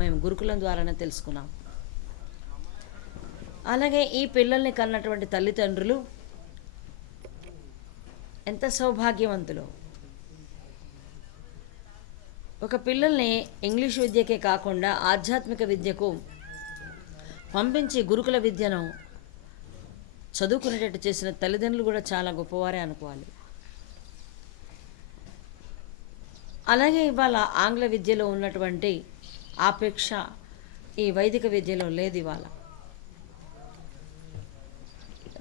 మేము గురుకులం ద్వారానే తెలుసుకున్నాం. అలాగే ఈ పిల్లల్ని కన్నటువంటి తల్లిదండ్రులు ఎంత సౌభాగ్యవంతులు. ఒక పిల్లల్ని ఇంగ్లీష్ విద్యకే కాకుండా ఆధ్యాత్మిక విద్యకు పంపించి గురుకుల విద్యను చదువుకునేటట్టు చేసిన తల్లిదండ్రులు కూడా చాలా గొప్పవారే అనుకోవాలి. అలాగే ఇవాళ ఆంగ్ల విద్యలో ఉన్నటువంటి ఆపేక్ష ఈ వైదిక విద్యలో లేదు. ఇవాళ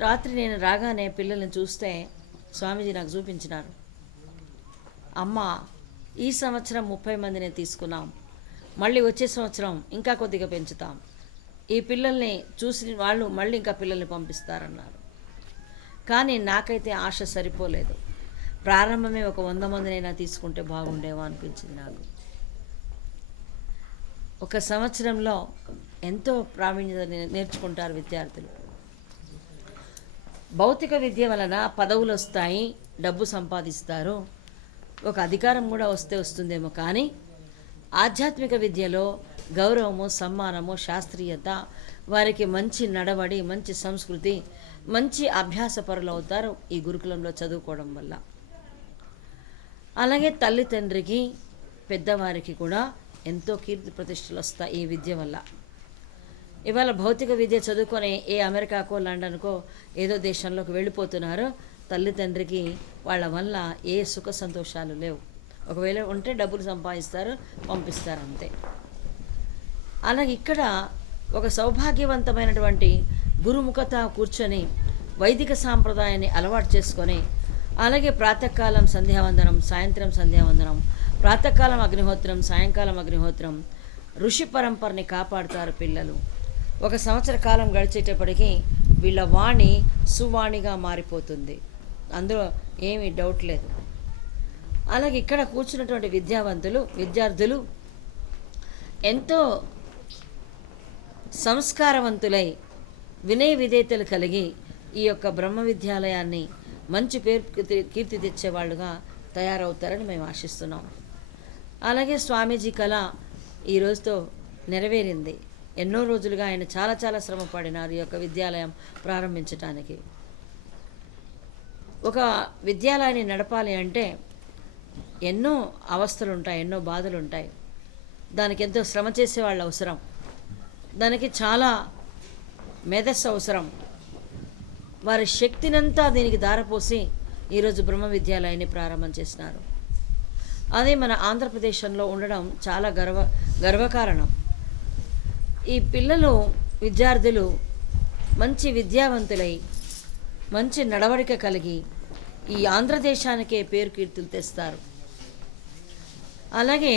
రాత్రి నేను రాగానే పిల్లల్ని చూస్తే స్వామీజీ నాకు చూపించినారు. అమ్మ, ఈ సంవత్సరం 30 మందిని తీసుకున్నాం, మళ్ళీ వచ్చే సంవత్సరం ఇంకా కొద్దిగా పెంచుతాం, ఈ పిల్లల్ని చూసి వాళ్ళు మళ్ళీ ఇంకా పిల్లల్ని పంపిస్తారన్నారు. కానీ నాకైతే ఆశ సరిపోలేదు. ప్రారంభమే ఒక 100 మందినైనా తీసుకుంటే బాగుండేవో అనిపించింది నాకు. ఒక సంవత్సరంలో ఎంతో ప్రావీణ్యత నేర్చుకుంటారు విద్యార్థులు. భౌతిక విద్య వలన పదవులు వస్తాయి, డబ్బు సంపాదిస్తారు, ఒక అధికారం కూడా వస్తుందేమో. కానీ ఆధ్యాత్మిక విద్యలో గౌరవము, సమ్మానము, శాస్త్రీయత, వారికి మంచి నడవడి, మంచి సంస్కృతి, మంచి అభ్యాస పరులు అవుతారు ఈ గురుకులంలో చదువుకోవడం వల్ల. అలాగే తల్లి తండ్రికి, పెద్దవారికి కూడా ఎంతో కీర్తి ప్రతిష్టలు వస్తాయి ఈ విద్య వల్ల. ఇవాళ భౌతిక విద్య చదువుకొని ఏ అమెరికాకో లండన్కో ఏదో దేశంలోకి వెళ్ళిపోతున్నారు. తల్లి తండ్రికి వాళ్ళ వల్ల ఏ సుఖ సంతోషాలు లేవు. ఒకవేళ ఉంటే డబ్బులు సంపాదిస్తారు, పంపిస్తారు, అంతే. అలాగే ఇక్కడ ఒక సౌభాగ్యవంతమైనటువంటి గురుముఖత కూర్చొని వైదిక సాంప్రదాయాన్ని అలవాటు చేసుకొని, అలాగే ప్రాతకాలం సంధ్యావందనం, సాయంత్రం సంధ్యావందనం, ప్రాతకాలం అగ్నిహోత్రం, సాయంకాలం అగ్నిహోత్రం, ఋషి పరంపరని కాపాడుతారు పిల్లలు. ఒక సంవత్సర కాలం గడిచేటప్పటికీ వీళ్ళ వాణి సువాణిగా మారిపోతుంది, అందులో ఏమీ డౌట్ లేదు. అలాగే ఇక్కడ కూర్చున్నటువంటి విద్యార్థులు ఎంతో సంస్కారవంతులై వినయ విధేయతలు కలిగి ఈ యొక్క బ్రహ్మ విద్యాలయాన్ని మంచి పేరు కీర్తి తెచ్చేవాళ్ళుగా తయారవుతారని మేము ఆశిస్తున్నాం. అలాగే స్వామీజీ కళ ఈ రోజుతో నెరవేరింది. ఎన్నో రోజులుగా ఆయన చాలా చాలా శ్రమ పడినారు ఈ యొక్క విద్యాలయం ప్రారంభించడానికి. ఒక విద్యాలయాన్ని నడపాలి అంటే ఎన్నో అవస్థలు ఉంటాయి, ఎన్నో బాధలు ఉంటాయి. దానికి ఎంతో శ్రమ చేసేవాళ్ళు అవసరం, దానికి చాలా మేధస్సు అవసరం. వారి శక్తినంతా దీనికి ధారపోసి ఈరోజు బ్రహ్మ విద్యాలయాన్ని ప్రారంభం చేసినారు. అది మన ఆంధ్రప్రదేశ్లో ఉండడం చాలా గర్వకారణం. ఈ పిల్లలు, విద్యార్థులు మంచి విద్యావంతులై, మంచి నడవడిక కలిగి ఈ ఆంధ్రదేశానికే పేరు కీర్తులు తెస్తారు. అలాగే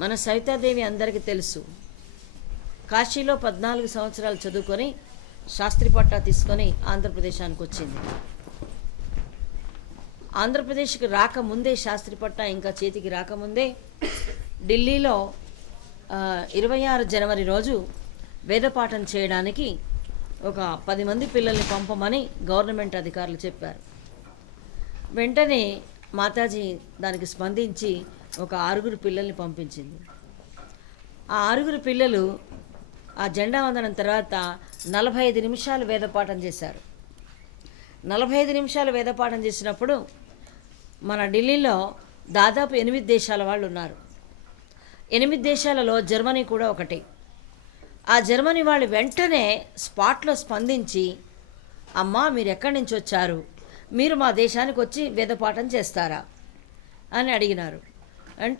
మన సవితాదేవి అందరికీ తెలుసు, కాశీలో 14 సంవత్సరాలు చదువుకొని శాస్త్రి పట్టా తీసుకొని ఆంధ్రప్రదేశానికి వచ్చింది. ఆంధ్రప్రదేశ్కి రాకముందే, శాస్త్రి పట్టా ఇంకా చేతికి రాకముందే ఢిల్లీలో 26 జనవరి రోజు వేదపాఠం చేయడానికి ఒక 10 మంది పిల్లల్ని పంపమని గవర్నమెంట్ అధికారులు చెప్పారు. వెంటనే మాతాజీ దానికి స్పందించి ఒక 6 పిల్లల్ని పంపించింది. ఆ 6 పిల్లలు ఆ జెండా వందనం తర్వాత 45 నిమిషాలు వేదపాఠం చేశారు. 45 నిమిషాలు వేదపాఠం చేసినప్పుడు మన ఢిల్లీలో దాదాపు 8 దేశాల వాళ్ళు ఉన్నారు. 8 దేశాలలో జర్మనీ కూడా ఒకటి. ఆ జర్మనీ వాళ్ళు వెంటనే స్పాట్లో స్పందించి, అమ్మా మీరు ఎక్కడి నుంచి వచ్చారు, మీరు మా దేశానికి వచ్చి వేదపాఠం చేస్తారా అని అడిగినారు.